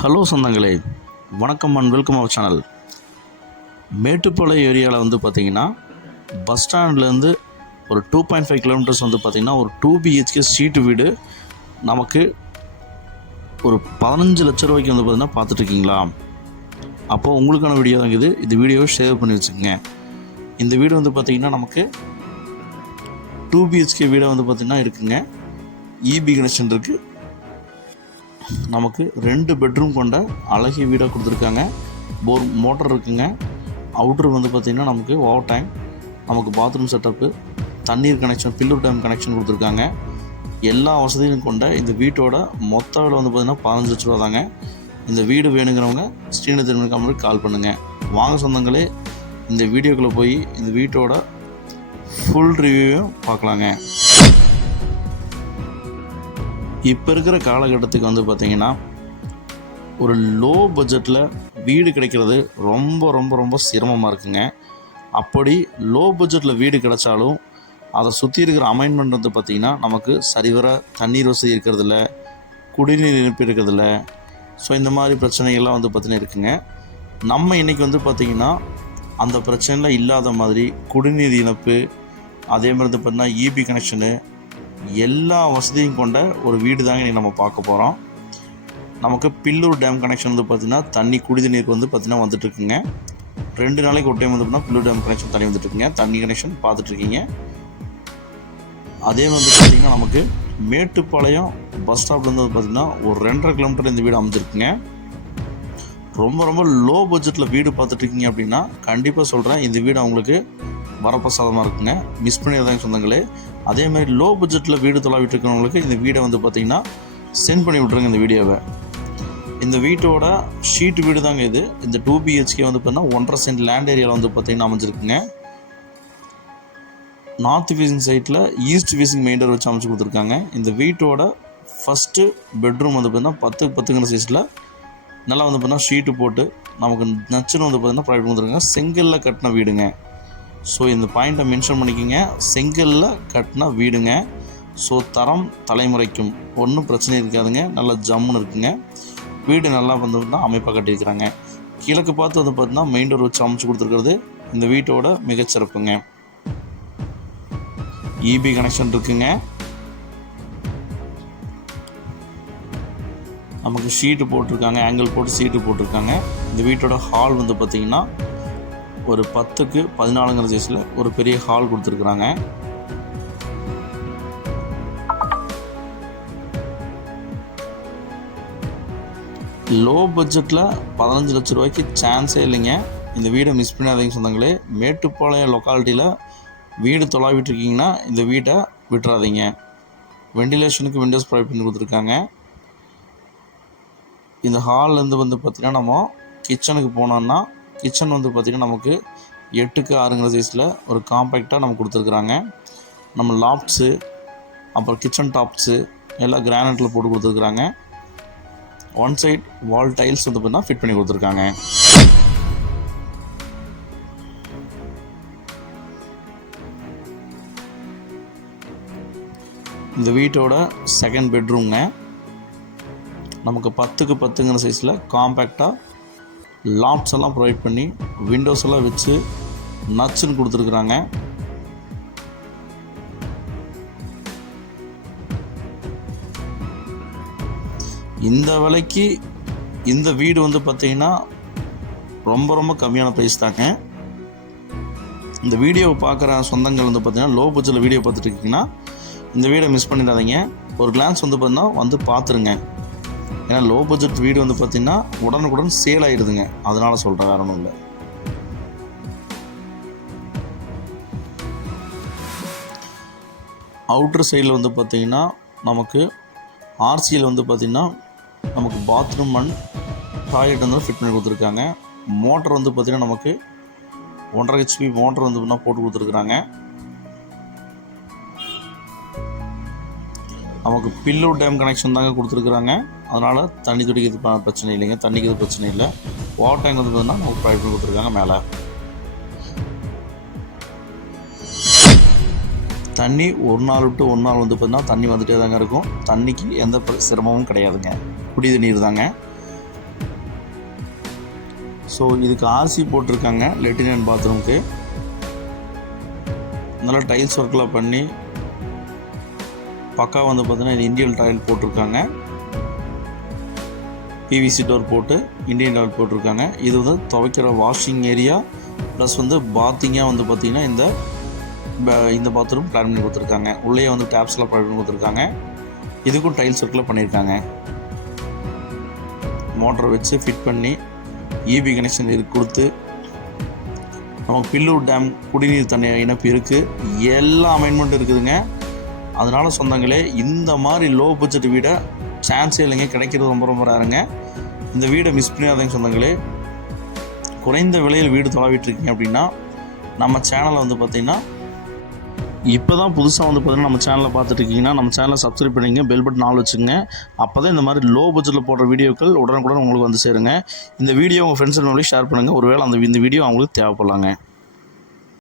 Hello சொந்தங்களே, வணக்கம் and welcome our channel. Mettupalayam ஏரியாவில் வந்து பார்த்திங்கன்னா பஸ் ஸ்டாண்ட்லேருந்து ஒரு 2.5 கிலோமீட்டர்ஸ் வந்து பார்த்திங்கன்னா ஒரு 2 BHK ஸ்ட்ரீட் வீடு நமக்கு ஒரு 15 லட்ச ரூபாய்க்கு வந்து பார்த்திங்கன்னா பார்த்துட்ருக்கீங்களா? அப்போது உங்களுக்கான வீடியோ தான் இது. இந்த வீடியோவை ஷேர் பண்ணி வச்சுக்கோங்க. இந்த வீடு வந்து பார்த்திங்கன்னா நமக்கு 2 BHK வீடாக வந்து பார்த்திங்கன்னா இருக்குங்க. EB கனெக்ஷன் இருக்குது. நமக்கு 2 பெட்ரூம் கொண்ட அழகிய வீடாக கொடுத்துருக்காங்க. போர் மோட்டர் இருக்குங்க. அவுட்ரு வந்து பார்த்திங்கன்னா நமக்கு ஓவர் டேங்க், நமக்கு பாத்ரூம் செட்டப்பு, தண்ணீர் கனெக்ஷன், பில்லர் டேம் கனெக்ஷன் கொடுத்துருக்காங்க. எல்லா வசதியும் கொண்ட இந்த வீட்டோட மொத்த விலை வந்து பார்த்திங்கன்னா 15 லட்ச ரூபா தாங்க. இந்த வீடு வேணுங்கிறவங்க ஸ்ரீநகர் கம்பெனிக்கு கால் பண்ணுங்கள். வாங்க சொந்தங்களே, இந்த வீடியோக்குள்ளே போய் இந்த வீட்டோட ஃபுல் ரிவ்யூவையும் பார்க்கலாங்க. இப்போ இருக்கிற காலகட்டத்துக்கு வந்து பார்த்திங்கன்னா ஒரு லோ பட்ஜெட்டில் வீடு கிடைக்கிறது ரொம்ப ரொம்ப ரொம்ப சிரமமாக இருக்குங்க. அப்படி லோ பட்ஜெட்டில் வீடு கிடைச்சாலும் அதை சுற்றி இருக்கிற அமைன்மெண்ட் வந்து பார்த்திங்கன்னா நமக்கு சரிவர தண்ணீர் வசதி இருக்கிறதில்ல, குடிநீர் இணைப்பு இருக்கிறதில்ல. ஸோ இந்த மாதிரி பிரச்சனைகள்லாம் வந்து பார்த்திங்கன்னா இருக்குங்க. நம்ம இன்றைக்கி வந்து பார்த்திங்கன்னா அந்த பிரச்சனைலாம் இல்லாத மாதிரி குடிநீர் இணைப்பு, அதே மாதிரி வந்து பார்த்திங்கன்னா EB கனெக்ஷனு, எல்லா வசதியும் கொண்ட ஒரு வீடு தாங்க இன்றைக்கி நம்ம பார்க்க போகிறோம். நமக்கு பில்லூர் டேம் கனெக்ஷன் வந்து பார்த்திங்கன்னா தண்ணி குடி நீருக்கு வந்து பார்த்திங்கன்னா வந்துட்டுருக்குங்க. 2 நாளைக்கு ஒரு டைம் வந்து பார்த்திங்கன்னா பில்லூர் டேம் கனெக்ஷன் தண்ணி வந்துட்டுருக்குங்க. தண்ணி கனெக்ஷன் பார்த்துட்ருக்கீங்க. அதே வந்து பார்த்திங்கன்னா நமக்கு மேட்டுப்பாளையம் பஸ் ஸ்டாப்லேருந்து வந்து பார்த்திங்கன்னா ஒரு 2.5 கிலோமீட்டர் இந்த வீடு அமைஞ்சிருக்குங்க. ரொம்ப ரொம்ப லோ பட்ஜெட்டில் வீடு பார்த்துட்ருக்கீங்க அப்படின்னா கண்டிப்பாக சொல்கிறேன், இந்த வீடு அவங்களுக்கு வரப்பிரசாதமாக இருக்குங்க. மிஸ் பண்ணிடுறாங்க சொந்தங்களே. அதேமாதிரி லோ பட்ஜெட்டில் வீடு தொலைவிட்டு இருக்கிறவங்களுக்கு இந்த வீடை வந்து பார்த்திங்கன்னா சென்ட் பண்ணி விட்ருங்க இந்த வீடியோவை. இந்த வீட்டோட ஷீட் வீடு தாங்க இது. இந்த 2 BHK வந்து பார்த்திங்கன்னா 1.5 சென்ட் லேண்ட் ஏரியாவில் வந்து பார்த்திங்கன்னா அமைஞ்சிருக்குங்க. நார்த் ஃபேஸிங் சைட்டில் ஈஸ்ட் ஃபேஸிங் மெயின் டோர் வச்சு அமைச்சு கொடுத்துருக்காங்க. இந்த வீட்டோட ஃபஸ்ட்டு பெட்ரூம் வந்து பார்த்திங்கன்னா 10x10 சைஸில் நல்லா வந்து பார்த்திங்கன்னா ஷீட்டு போட்டு நமக்கு நச்சுன்னு வந்து பார்த்திங்கன்னா ப்ராடக்ட் கொடுத்துருக்காங்க. செங்கல்ல கட்டின வீடுங்க. ஸோ இந்த பாயிண்ட்டை மென்ஷன் பண்ணிக்கிங்க. செங்கல்ல கட்டின வீடுங்க. ஸோ தரம் தலைமுறைக்கும் ஒன்றும் பிரச்சனை இருக்காதுங்க. நல்லா ஜம்முன்னு இருக்குங்க. வீடு நல்லா வந்து அமைப்பாக கட்டியிருக்கிறாங்க. கிழக்கு பார்த்து வந்து பார்த்தீங்கன்னா மெயின் டோர் வச்சு அமைச்சு கொடுத்துருக்கிறது இந்த வீட்டோட மிகச்சிறப்புங்க. EB கனெக்ஷன் இருக்குங்க. நமக்கு ஷீட்டு போட்டிருக்காங்க, ஆங்கிள் போட்டு ஷீட்டு போட்டிருக்காங்க. இந்த வீட்டோட ஹால் வந்து பார்த்திங்கன்னா ஒரு 10x14 சைஸில் ஒரு பெரிய ஹால் கொடுத்துருக்குறாங்க. லோ பட்ஜெட்டில் 15 லட்ச ரூபாய்க்கு சான்ஸே இல்லைங்க. இந்த வீடை மிஸ் பண்ணாதீங்க சொந்தங்களே. மேட்டுப்பாளையம் லொக்காலிட்டியில் வீடு தொலைவிட்டு இருக்கீங்கன்னா இந்த வீட்டை விட்டுறாதீங்க. வெண்டிலேஷனுக்கு விண்டோஸ் ப்ரொவைட் பண்ணி கொடுத்துருக்காங்க. இந்த ஹால்லேருந்து வந்து பார்த்திங்கன்னா நம்ம கிச்சனுக்கு போனோம்னா கிச்சன் வந்து பார்த்திங்கன்னா நமக்கு 8x6 சைஸில் ஒரு காம்பேக்டாக நமக்கு கொடுத்துருக்குறாங்க. நம்ம லாப்ட்ஸு, அப்புறம் கிச்சன் டாப்ஸு எல்லாம் கிரானைட்டில் போட்டு கொடுத்துருக்குறாங்க. ஒன் சைட் வால் டைல்ஸ் வந்து பார்த்திங்கன்னா ஃபிட் பண்ணி கொடுத்துருக்காங்க. இந்த வீட்டோட செகண்ட் பெட்ரூம்ங்க. நமக்கு 10x10 சைஸில் காம்பேக்டாக லாப்ட்ஸ் எல்லாம் ப்ரொவைட் பண்ணி விண்டோஸ் எல்லாம் வச்சு நச்சுன்னு கொடுத்துருக்குறாங்க. இந்த விலைக்கு இந்த வீடு வந்து பார்த்திங்கன்னா ரொம்ப ரொம்ப கம்மியான ப்ரைஸ் தாங்க. இந்த வீடியோவை பார்க்குற சொந்தங்கள் வந்து பார்த்திங்கன்னா லோ பட்ஜெட்டில் வீடியோ பார்த்துட்டு இருக்கீங்கன்னா இந்த வீடை மிஸ் பண்ணிடாதீங்க. ஒரு கிளான்ஸ் வந்து பார்த்திங்கன்னா வந்து பார்த்துருங்க. ஏன்னா லோ பட்ஜெட் வீடு வந்து பார்த்திங்கன்னா உடனுக்குடன் சேல் ஆகிடுதுங்க. அதனால் சொல்கிறேன், வேற ஒன்றும் இல்லை. அவுட்ரு சைடில் வந்து பார்த்திங்கன்னா நமக்கு RCயில் வந்து பார்த்திங்கன்னா நமக்கு பாத்ரூம் அண்ட் டாய்லெட் வந்து ஃபிட் பண்ணி கொடுத்துருக்காங்க. மோட்டர் வந்து பார்த்திங்கன்னா நமக்கு 1.5 HP மோட்டர் வந்து போட்டு கொடுத்துருக்குறாங்க. நமக்கு பில்லூர் டேம் கனெக்ஷன் தாங்க கொடுத்துருக்குறாங்க. அதனால் தண்ணி துடிக்கிறது பிரச்சனை இல்லைங்க. தண்ணிக்கு இது பிரச்சனை இல்லை. வாட்டர் டேங்க் வந்து பார்த்தீங்கன்னா நமக்கு ப்ரொவைட் பண்ணி கொடுத்துருக்காங்க. மேலே தண்ணி ஒரு நாள் விட்டு ஒரு நாள் வந்து பார்த்தீங்கன்னா தண்ணி வந்துகிட்டே தாங்க இருக்கும். தண்ணிக்கு எந்த சிரமமும் கிடையாதுங்க. குடி நீர் தாங்க. ஸோ இதுக்கு ஆர்சி போட்டிருக்காங்க லெட்டின் அண்ட் பாத்ரூமுக்கு. நல்லா டைல்ஸ் ஒர்க்கெலாம் பண்ணி பக்கா வந்து பார்த்திங்கன்னா இது இந்தியன் டைல் போட்டிருக்காங்க. பிவிசி டோர் போட்டு இந்தியன் டைல் போட்டிருக்காங்க. இது வந்து துவைக்கிற வாஷிங் ஏரியா ப்ளஸ் வந்து பாத்திங்காக வந்து பார்த்திங்கன்னா இந்த பாத்ரூம் பிளான் பண்ணி கொடுத்துருக்காங்க. உள்ளே வந்து டேப்ஸ்லாம் பிளான் பண்ணி கொடுத்துருக்காங்க. இதுக்கும் டைல்ஸ் ஒர்க்கில் பண்ணியிருக்காங்க. மோட்டரை வச்சு ஃபிட் பண்ணி இபி கனெக்ஷன் கொடுத்து நமக்கு பில்லூர் டேம் குடிநீர் தண்ணி இணைப்பு இருக்குது. எல்லா அமெண்ட்மெண்ட்டும் இருக்குதுங்க. அதனால் சொந்தங்களே, இந்த மாதிரி லோ பட்ஜெட் வீடை சான்ஸே இல்லைங்க, கிடைக்கிறது ரொம்ப ரொம்ப ரேருங்க. இந்த வீடை மிஸ் பண்ணிடாதீங்க சொந்தங்களே. குறைந்த விலையில் வீடு தொலைவிட்டுருக்கீங்க அப்படின்னா நம்ம சேனலை வந்து பார்த்திங்கன்னா இப்போ தான் புதுசாக வந்து பார்த்திங்கன்னா நம்ம சேனலை பார்த்துட்டு இருக்கீங்கன்னா நம்ம சேனலை சப்ஸ்கிரைப் பண்ணிங்க, பெல் பட்டன் ஆல் வச்சுங்க. அப்போ தான் இந்த மாதிரி லோ பட்ஜெட்டில் போடுற வீடியோக்கள் உடனுக்குடன் உங்களுக்கு வந்து சேருங்க. இந்த வீடியோ உங்கள் ஃப்ரெண்ட்ஸ் ஷேர் பண்ணுங்கள். ஒருவேளை இந்த வீடியோ அவங்களுக்கு தேவைப்படலாங்க.